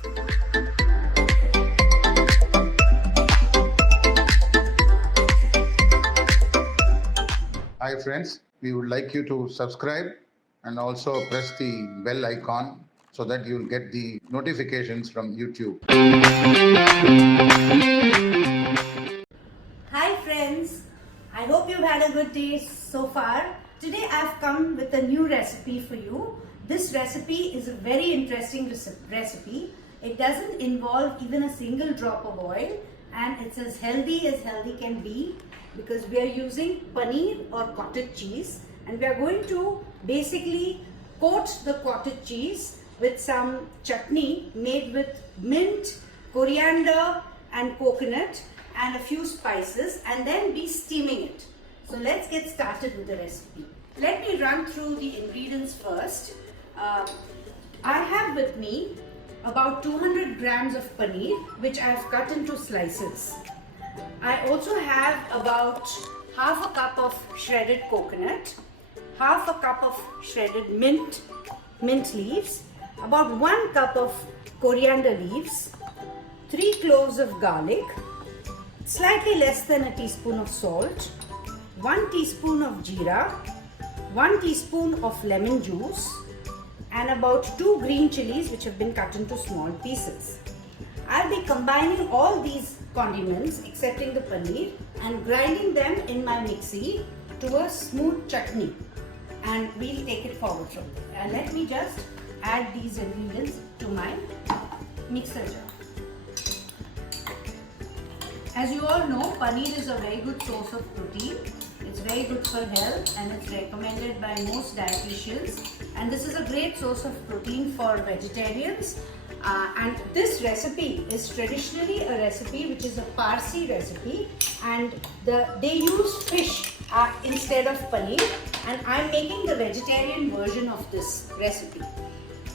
Hi friends, we would like you to subscribe and also press the bell icon so that you'll get the notifications from YouTube. Hi friends, I hope you've had a good day so far. Today I've come with a new recipe for you. This recipe is a very interesting recipe. It doesn't involve even a single drop of oil and it's as healthy can be because we are using paneer or cottage cheese and we are going to basically coat the cottage cheese with some chutney made with mint, coriander and coconut and a few spices and then be steaming it. So let's get started with the recipe. Let me run through the ingredients first. I have with me about 200 grams of paneer which I have cut into slices. I also have about half a cup of shredded coconut, half a cup of shredded mint leaves, about 1 cup of coriander leaves, 3 cloves of garlic, slightly less than a teaspoon of salt, 1 teaspoon of jeera, 1 teaspoon of lemon juice and about 2 green chilies which have been cut into small pieces. I'll be combining all these condiments excepting the paneer and grinding them in my mixie to a smooth chutney and we'll take it forward from there. And let me just add these ingredients to my mixer jar. As you all know, paneer is a very good source of protein. It's very good for health and it's recommended by most dietitians. And this is a great source of protein for vegetarians. And this recipe is traditionally a recipe which is a Parsi recipe and they use fish instead of paneer and I'm making the vegetarian version of this recipe.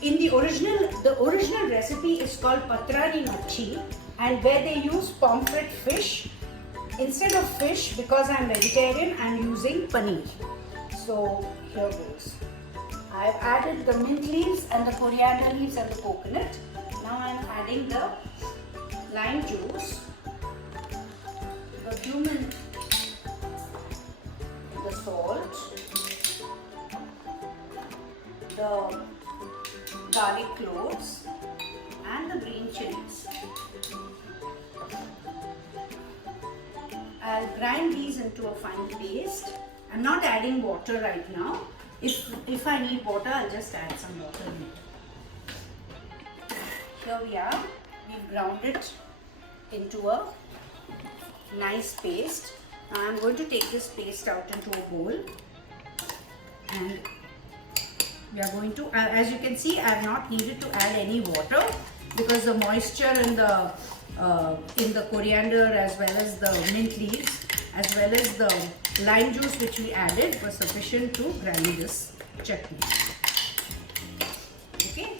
In the original recipe is called Patrani Machi and where they use pomfret fish. Instead of fish, because I'm vegetarian, I'm using paneer. So here goes. I've added the mint leaves and the coriander leaves and the coconut. Now I'm adding the lime juice, the cumin, the salt, the garlic cloves and the green chilies. I'll grind these into a fine paste. I'm not adding water right now. If I need water, I'll just add some water in it. Here we are. We've ground it into a nice paste. Now I'm going to take this paste out into a bowl. And we are going to, as you can see, I have not needed to add any water because the moisture in the coriander as well as the mint leaves as well as the lime juice which we added was sufficient to grind this chutney. Okay.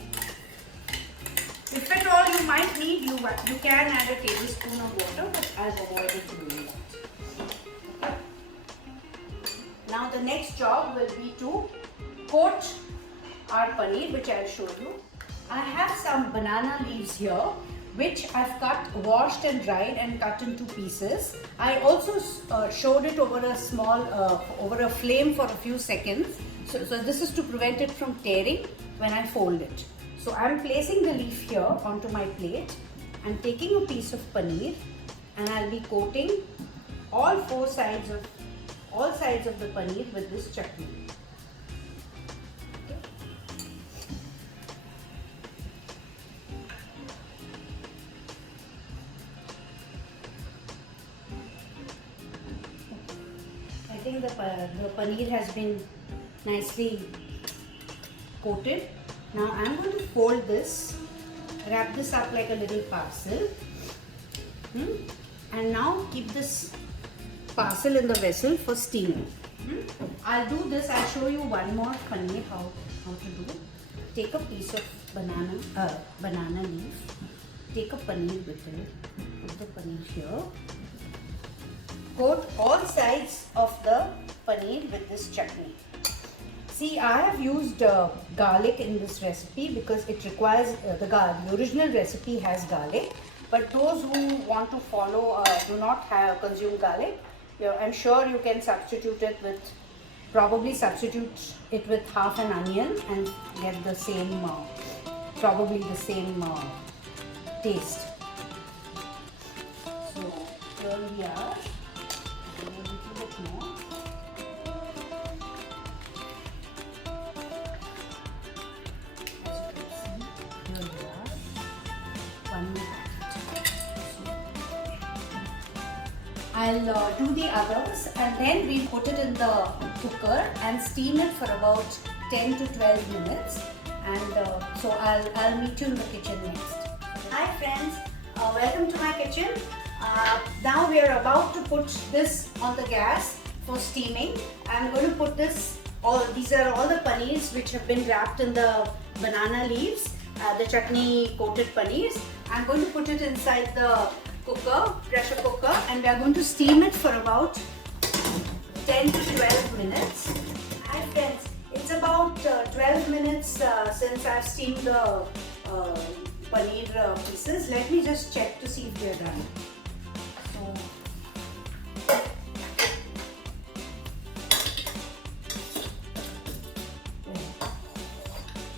If at all you might need, you can add a tablespoon of water, but I've avoided doing that. Okay. Now the next job will be to coat our paneer, which I'll show you. I have some banana leaves here which I've cut, washed and dried and cut into pieces. I also showed it over a flame for a few seconds. So this is to prevent it from tearing when I fold it. So I'm placing the leaf here onto my plate and taking a piece of paneer and I'll be coating all sides of the paneer with this chutney. I think the paneer has been nicely coated. Now I'm going to fold this, wrap this up like a little parcel, and now keep this parcel in the vessel for steaming. I'll do this. I'll show you one more paneer how to do. Take a piece of banana leaf. Take a paneer with it. Put the paneer here. Coat all sides of the paneer with this chutney. See, I have used garlic in this recipe because it requires the original recipe has garlic. But those who want to follow do not have consume garlic. I'm sure you can substitute it with half an onion and get the same probably the same taste. So here we are. A little bit more. I'll do the others and then we put it in the cooker and steam it for about 10 to 12 minutes. And so I'll meet you in the kitchen next. Hi friends, welcome to my kitchen. Now we are about to put this on the gas for steaming. I'm going to put these are all the paneers which have been wrapped in the banana leaves, the chutney coated paneers. I'm going to put it inside the pressure cooker, and we are going to steam it for about 10 to 12 minutes. Hi friends, it's about 12 minutes since I've steamed the paneer pieces. Let me just check to see if they're done.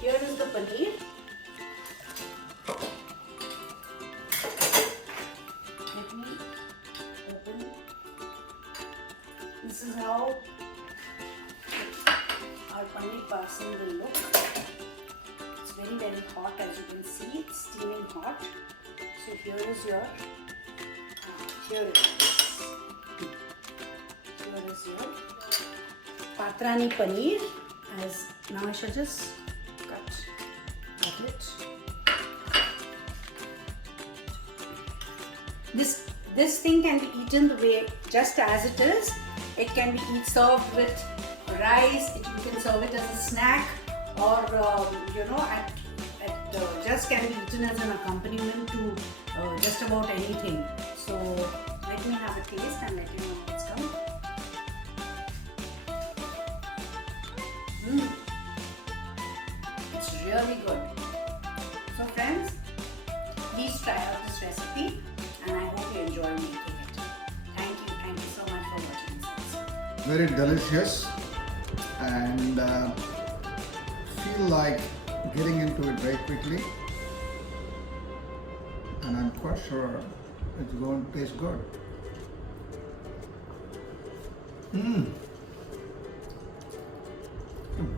Here is the paneer. Let me open. This is how our paneer parcel will look. It's very, very hot, as you can see. It's steaming hot. So here is your patrani paneer. As now I shall just cut it. This thing can be eaten the way just as it is. It can be served with rice. You can serve it as a snack, or just can be eaten as an accompaniment to just about anything. So let me have a taste and let you know how it's come. It's really good. So friends, please try out this recipe and I hope you enjoy making it. Thank you so much for watching this. Very delicious, and feel like getting into it very quickly, and I'm quite sure it's going to taste good.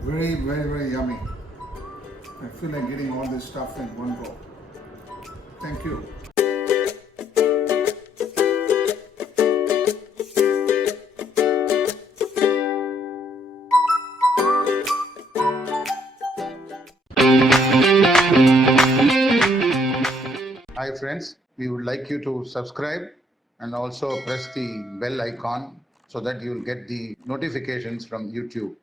Very, very, very yummy. I feel like getting all this stuff in one go. Thank you. Hi friends, we would like you to subscribe and also press the bell icon so that you will get the notifications from YouTube.